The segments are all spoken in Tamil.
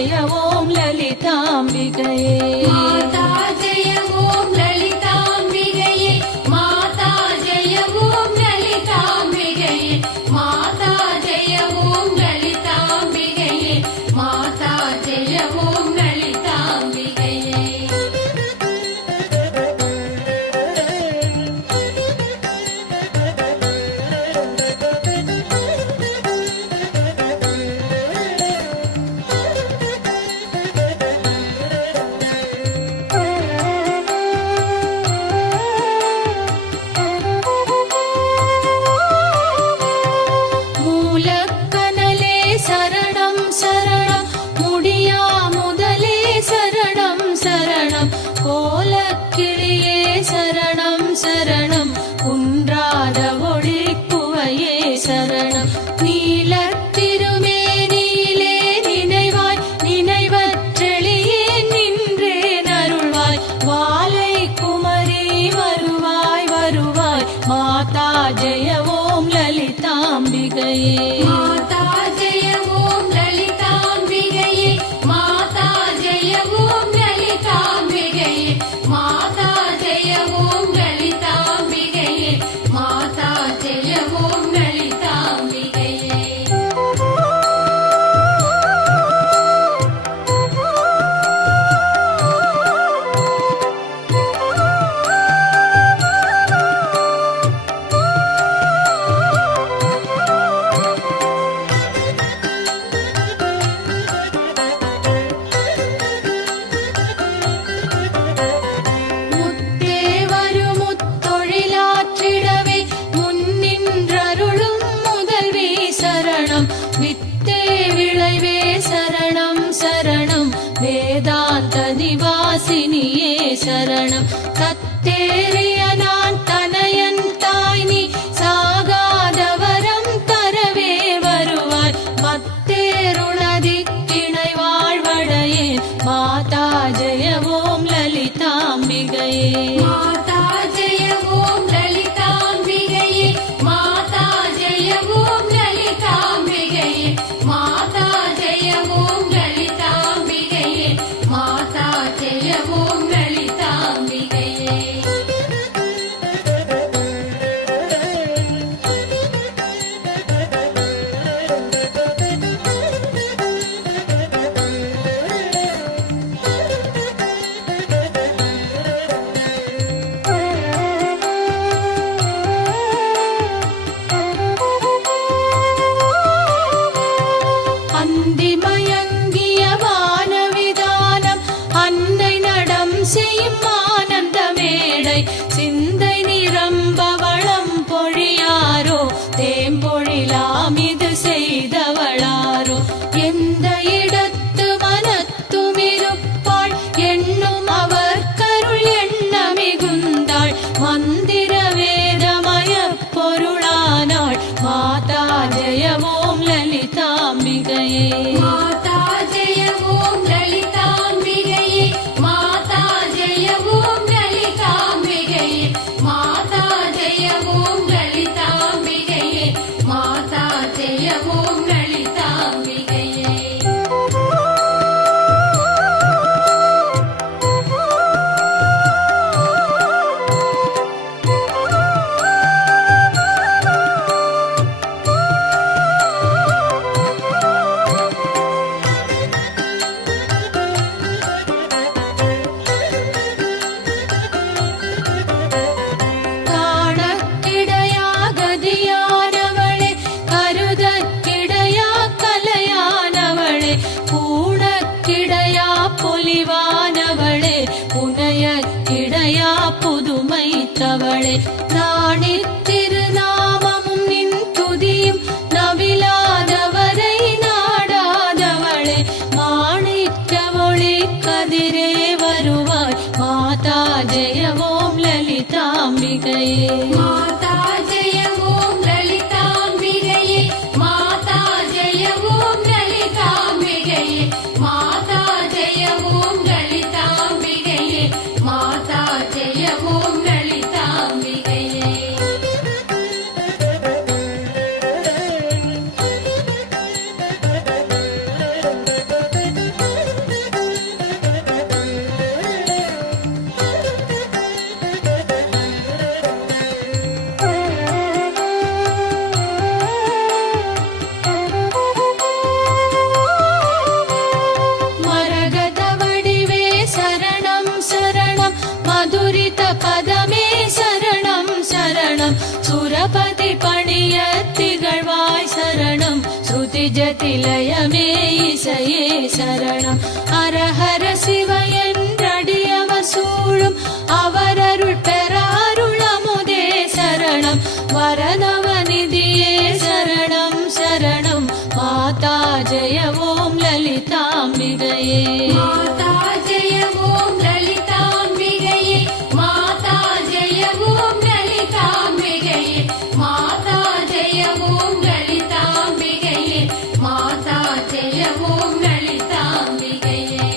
जय ॐ ललिताम्बिकये माता जय ॐ ललिताम्बिकये माता जय ॐ ललिताम्बिकये माता जय ॐ ललिताम्बिकये माता जय ॐ ललिताम्बिकये மூலக்கனலே சரணம் சரணம் முடியா முதலே சரணம் சரணம் கோலக்கிளியே சரணம் சரணம் குன்றாத ஒளிக்குவையே சரணம் நீலத்திருமேனியிலே நினைவாய் நினைவற்றெளியே நின்றே நருள்வாய் வாலை குமரி வருவாய் வருவாய் மாதா ஜெய ஓம் லலிதாம்பிகையே माता जय ॐ ललिताम्बिकये माता जय ॐ ललिताम्बिकये माता जय ॐ ललिताम्बिकये माता जय ॐ ललिताम्बिकये முத்தே வருமுத்தொழிலாற்றிடவே முன்னின்றருளும் முதல்வே சரணம் வித்தே விளைவே சரணம் சரணம் வேதாந்த நிவாசினியே சரணம் தத்தேறிய நான் தனையன் தாய் நீ சாகாதவரம் தரவே வருவாய் மத்தேருளதி கிணை வாழ்வடையேன் மாதா ஜெய ஓம் லலிதாம்பிகையே माता जय ॐ ललिताम्बिकये माता जय ॐ ललिताम्बिकये माता जय ॐ ललिताम्बिकये माता जय ॐ ललिताम्बिकये அந்திமயங்கிய வானவிதானம் அன்னை நடம் செய்யும் ஆனந்த மேடை சிந்தை நிரம்ப வளம் பொழியாரோ தேம்பொழிலாம் இது செய்தவளாரோ எந்த இடத்து மனத்துமிருப்பாள் எண்ணும் அவர் கருள் எண்ண மிகுந்தாள் மந்திர வேதமய பொருளானாள் மாதா ஜெய ஓம் லலிதாம்பிகையே माता जय ॐ ललिताम्बिकये माता जय ॐ ललिताम्बिकये माता जय ॐ ललिताम्बिकये माता जय ॐ ललिताम्बिकये காணக்கிடையாகதியானவளே கருதக்கிடையா கலையானவளே பூணக்கிடையா பொலிவானவளே புனையக்கிடையா புதுமைத்தவளே ராணி திருநாமமும் நின் துதியும் நவிலாதவரை நாடாதவளே மாணிக்க ஒளி கதிரே வருவாய் மாதா ஜெய ஓம் லலிதாம்பிகையே माता जय ॐ ललिताम्बिकये माता जय ॐ ललिताम्बिकये माता जय ॐ ललिताम्बिकये माता जय ॐ ललिताम्बिकये திஜதிலயமே இசையே சரணம் அரஹர சிவ என்றடியவர் சூழும் அவரருள் பெற அருளமுதே சரணம் வரநவநிதியே சரணம் சரணம் மாதா ஜெய ஓம் லலிதாம்பிகையே மாதா ஜெய ஓம் லலிதாம்பிகையே மாதா ஜெய ஓம் லலிதாம்பிகையே மாதா ஜெய ஓம் லலிதாம்பிகையே மாதா ஜெய ஓம் லலிதாம்பிகையே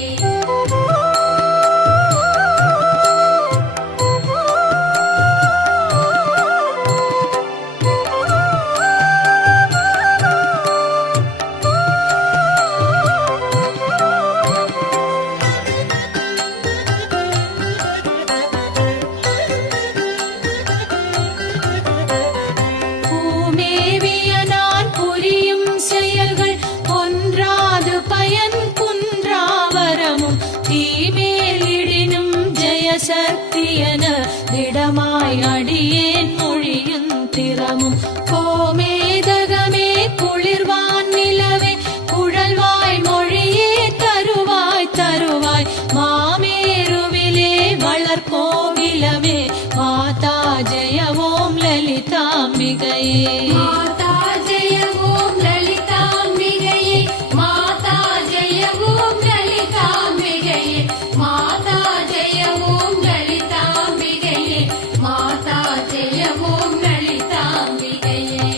பூமேவிய நான் புரியும் செயல்கள் ஒன்றாது பயன் குன்றாவரமும் தீமேலிடினும் ஜெய சக்தியன திடமாய் அடியேன் மொழியும் திறமும் கோமேதகமே குளிர்வான் நிலவே குழல்வாய் மொழியே தருவாய் தருவாய் மாமேருவிலே வளர்கோவிலமே மாதா ஜெய ஓம் லலிதாம்பிகையே மாதா ஜெய ஓம் லலிதாம்பிகையே மாதா ஜெய ஓம் லலிதாம்பிகையே மாதா ஜெய ஓம் லலிதாம்பிகையே மாதா ஜெய ஓம் லலிதாம்பிகையே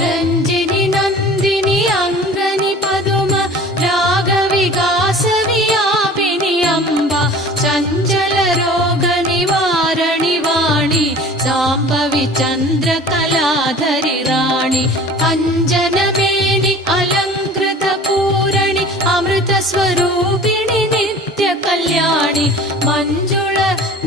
ரஞ்சினி நந்தினி அங்கனி பதும ராகவிகாச வியாபினி அம்பா சஞ்சல ரோக நிவாரணி வாணி சாம்பவி சந்திர கலாதரி ராணி அஞ்சனமேனி அலங்கிருத பூரணி அமிர்த ஸ்வரூபிணி நித்ய கல்யாணி மஞ்சுள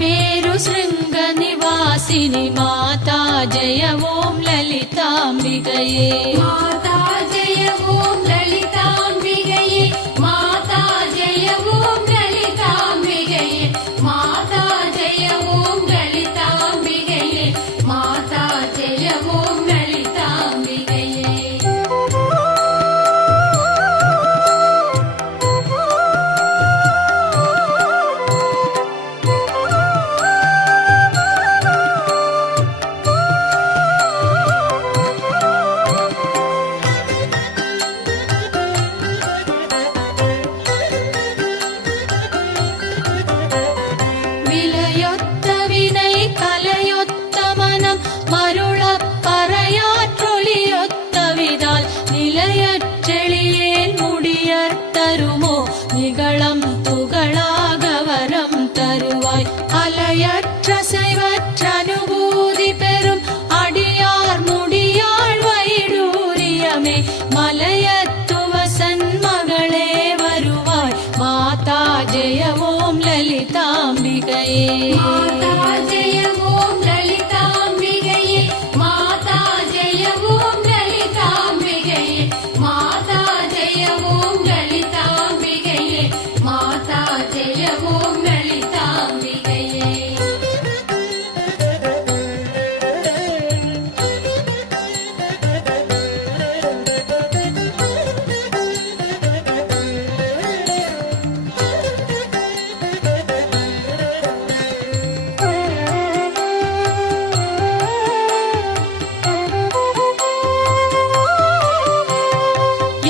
மேரு சிருங்க நிவாசினி மாதா ஜெய ஓம் லலிதாம்பிகையே மாதா ஜெய ஓம் லலிதாம்பிகையே மாதா ஜெய ஓம் லலிதாம்பிகையே மாதா ஜெய ஓம் லலிதாம்பிகையே மாதா ஜெய ஓம் லலிதாம்பிகையே விலையொத்த வினை கலையொத்த மனம் மருளப் பறையாற்றொலியொத்த விதால் நிலையற்றெளியேல் முடியத்தருமோ நிகழம் துகளாக வரம் தருவாய் அலையற்ற சைவற்ற அனுபூதி பெறும் அடியார் முடியாள் வைடூரியமே மலையத்துவசன் மகளே வருவாய் மாதா ஜெய ஓம் லலிதாம்பிகையே மாதா ஜெய ஓம் லலிதாம்பிகையே மாதா ஜெய ஓம் லலிதாம்பிகையே மாதா ஜெய ஓம் லலிதாம்பிகையே மாதா ஜெய ஓம் லலிதாம்பிகையே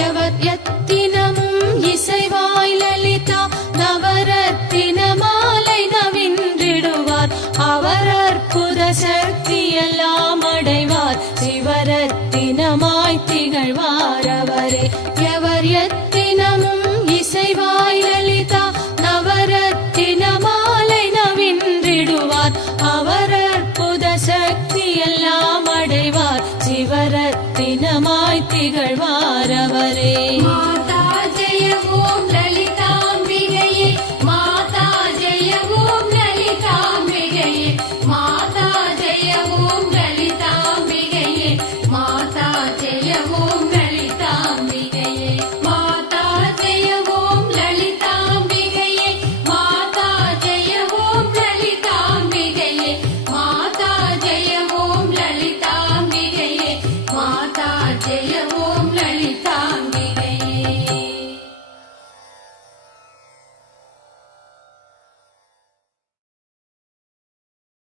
எவர் எத்தினமும் இசைவாய் லலிதா நவரத்தின மாலை நவின்றிடுவார் அவர் அற்புத சக்தியெல்லாம் அடைவார் சிவரத்தினமாய் திகழ்வார் அவரே எவர் எத்தினமும் இசைவாய் லலிதா நவரத்தின மாலை நவின்றிடுவார் அவர் அற்புத சக்தியெல்லாம் அடைவார் சிவரத்தினமாய் திகழ்வார் அவரே